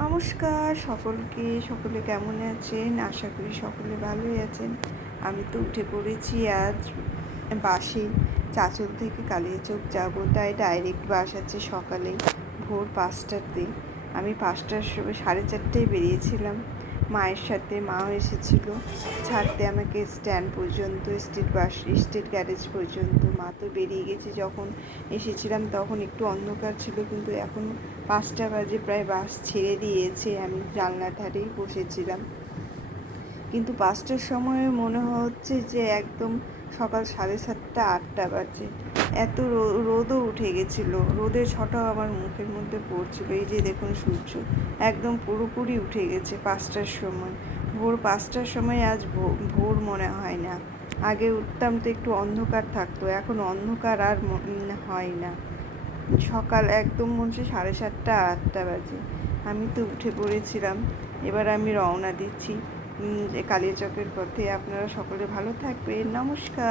নমস্কার সকলকে। সকলে কেমন আছেন? আশা করি সকলে ভালোই আছেন। আমি তো উঠে পড়েছি আজ বাসে। চাঁচল থেকে কালিয়াচক যাব, তাই ডাইরেক্ট বাস আছে সকালে ভোর 5টাতে। আমি 5টার সময় 4:30টায় বেরিয়েছিলাম মায়ের সাথে। মাও এসেছিল ছাড়তে আমাকে স্ট্যান্ড পর্যন্ত, স্টেট গ্যারেজ পর্যন্ত। মা তো বেরিয়ে গেছে। যখন এসেছিলাম তখন একটু অন্ধকার ছিল, কিন্তু এখন 5টা বাজে, প্রায় বাস ছেড়ে দিয়েছে। আমি জানলার ধারেই বসেছিলাম, কিন্তু 5টার সময় মনে হচ্ছে যে একদম সকাল 7:30 8টা বাজে। এত রোদও উঠে গেছিলো, রোদের ছটাও আমার মুখের মধ্যে পড়ছিল। এই যে দেখুন, সূর্য একদম পুরোপুরি উঠে গেছে 5টার সময়। ভোর 5টার সময় আজ ভোর মনে হয় না। আগে উঠতাম তো একটু অন্ধকার থাকতো, এখন অন্ধকার আর হয় না। সকাল একদম মনে হচ্ছে 7:30 8টা বাজে। আমি তো উঠে পড়েছিলাম। এবার আমি রওনা দিচ্ছি কালিয়াচকের পথে। আপনারা সকলে ভালো থাকবেন। নমস্কার।